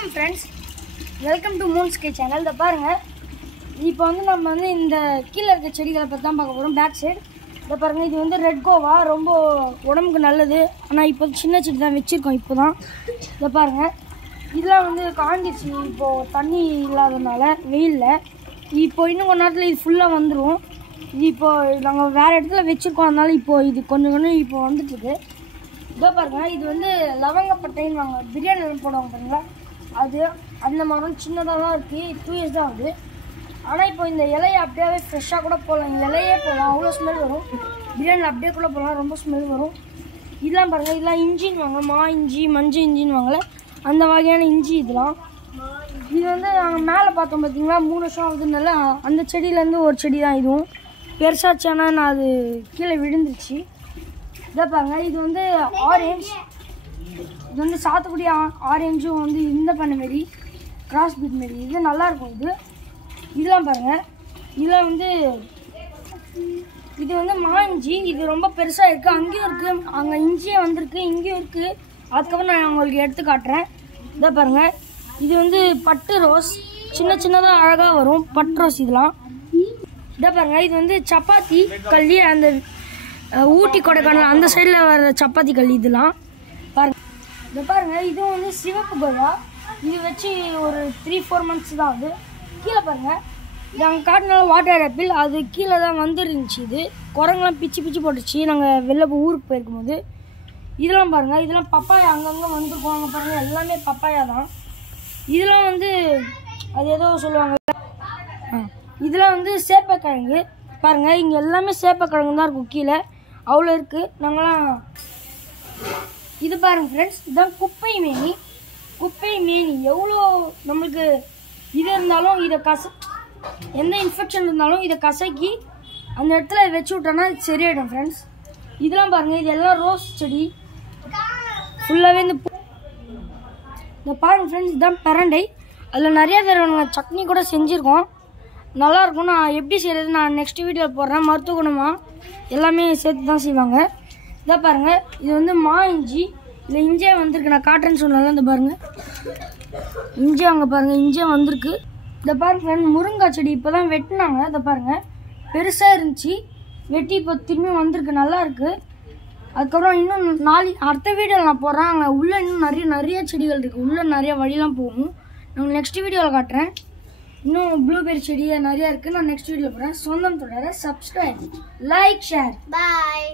Welcome friends, welcome to மூன்ஸ்கே channel. இதை பாருங்கள், இப்போ நம்ம இந்த கீழே இருக்க செடிகளை பற்றி தான் பார்க்க போகிறோம். பேக் சைடு இதை பாருங்கள், இது ரெட் கோவா, ரொம்ப உடம்புக்கு நல்லது. ஆனால் இப்போ சின்ன செடி தான் வச்சுருக்கோம். இப்போ தான் இதை பாருங்கள், இதெல்லாம் காஞ்சிச்சு இப்போது தண்ணி இல்லாததுனால வெயிலில். இப்போ இன்னும் கொஞ்ச நேரத்தில் இது ஃபுல்லாக வந்துடும். இது இப்போது நாங்கள் வேறு இடத்துல வச்சுருக்கோம், அதனால இப்போது இது கொஞ்சம் கொஞ்சம் இப்போ வந்துட்டுருக்கு. இதோ பாருங்கள், இது லவங்கப்பட்டைன்னு வாங்க, பிரியாணி போடுவாங்க பாருங்களா, அது அந்த மரம் சின்னதாக தான் இருக்குது. 2 years தான் ஆகுது. ஆனால் இப்போ இந்த இலையை அப்படியே ஃப்ரெஷ்ஷாக கூட போடலாம், இலையே போடலாம், அவ்வளோ ஸ்மெல் வரும். பிரியாணியில் அப்படியே கூட போடலாம், ரொம்ப ஸ்மெல் வரும். இதெல்லாம் பாருங்கள், இதெல்லாம் இஞ்சின்னு வாங்க, மா இஞ்சி மஞ்சள் இஞ்சின்னு வாங்கல, அந்த வகையான இஞ்சி. இதெல்லாம் இது நாங்கள் மேலே பார்த்தோம் பார்த்தீங்களா, 3 வருஷம் ஆகுதுனால அந்த செடியிலேருந்து ஒரு செடி தான். இதுவும் பெருசாச்சானா நான் அது கீழே விழுந்துருச்சு. இதை பாருங்க, இது ஆரேஞ்ச், இது சாத்துக்குடி ஆரேஞ்சும் இந்த பண்ண மாரி கிராஸ் பீட் மாரி, இது நல்லாயிருக்கும். இதெல்லாம் பாருங்கள், இதில் இது மா இஞ்சி, இது ரொம்ப பெருசாக இருக்குது. அங்கேயும் இருக்குது, அங்கே இஞ்சியே வந்திருக்கு, இங்கேயும் இருக்குது. அதுக்கப்புறம் நான் உங்களுக்கு எடுத்து காட்டுறேன். இதை பாருங்கள், இது பட்டு ரோஸ், சின்ன சின்னதாக அழகாக வரும் பட்டு ரோஸ். இதெல்லாம் இதை பாருங்கள், இது சப்பாத்தி கல்லி, அந்த ஊட்டி கொடைக்கானல் அந்த சைடில் வர சப்பாத்தி கல்லி. இதெல்லாம் பாருங்கள். இதை பாருங்கள், இதுவும் சிவப்பு கோவா. இது வச்சு ஒரு 3-4 months தான் ஆகுது. கீழே பாருங்கள், இது அங்கே காட்டினால வாட்டர் ஆப்பிள், அது கீழே தான் வந்துருந்துச்சு. இது குரங்கெல்லாம் பிச்சு பிச்சு போட்டுச்சு நாங்கள் வெளில ஊருக்கு போயிருக்கும்போது. இதெல்லாம் பாருங்கள், இதெல்லாம் பப்பாயா, அங்கங்கே வந்துருக்கோம். அங்கே பாருங்கள், எல்லாமே பப்பாயா தான். இதெல்லாம் அது ஏதோ சொல்லுவாங்க, இதெல்லாம் சேப்பக்கிழங்கு. பாருங்கள், இங்கே எல்லாமே சேப்பக்கிழங்கு தான் இருக்கும், கீழே அவ்வளோ இருக்குது. நாங்களாம் இது பாருங்கள் ஃப்ரெண்ட்ஸ், இதுதான் குப்பை மேனி. குப்பை மேனி எவ்வளோ நம்மளுக்கு இது இருந்தாலும், இதை எந்த இன்ஃபெக்ஷன் இருந்தாலும் இதை கசக்கி அந்த இடத்துல வச்சு விட்டோன்னா இது சரியாயிடும் ஃப்ரெண்ட்ஸ். இதெல்லாம் பாருங்கள், இது எல்லாம் ரோஸ் செடி ஃபுல்லாகவே. இந்த பாருங்கள் ஃப்ரெண்ட்ஸ், இதுதான் பிரண்டை. அதில் நிறையா தடவை சட்னி கூட செஞ்சுருக்கோம், நல்லாயிருக்கும். நான் எப்படி செய்கிறது நான் நெக்ஸ்ட் வீடியோவில் போடுறேன். மருத்துவ குணமாக எல்லாமே சேர்த்து தான் செய்வாங்க. இதை பாருங்கள், இது மா இஞ்சி, இல்லை இஞ்சியே வந்திருக்கு. நான் காட்டுறேன்னு சொன்னால இந்த பாருங்கள், இஞ்சி அங்கே பாருங்கள், இஞ்சியே வந்திருக்கு. இதை பாருங்கள் ஃப்ரெண்ட், முருங்காய் செடி இப்போ தான் வெட்டினாங்க. இதை பாருங்கள், பெருசாக இருந்துச்சு, வெட்டி இப்போ திரும்பி வந்திருக்கு, நல்லாயிருக்கு. அதுக்கப்புறம் இன்னும் அடுத்த வீடியோவில் நான் போடுறேன். அங்கே உள்ளே இன்னும் நிறைய செடிகள் இருக்குது, உள்ளே நிறைய வழியெலாம் போகும். நான் நெக்ஸ்ட் வீடியோவில் காட்டுறேன். இன்னும் ப்ளூபெரி செடியாக நிறையா இருக்குது, நான் நெக்ஸ்ட் வீடியோவில் போடுறேன். சொந்தம் தொடர சப்ஸ்கிரைப், லைக், ஷேர். பாய்.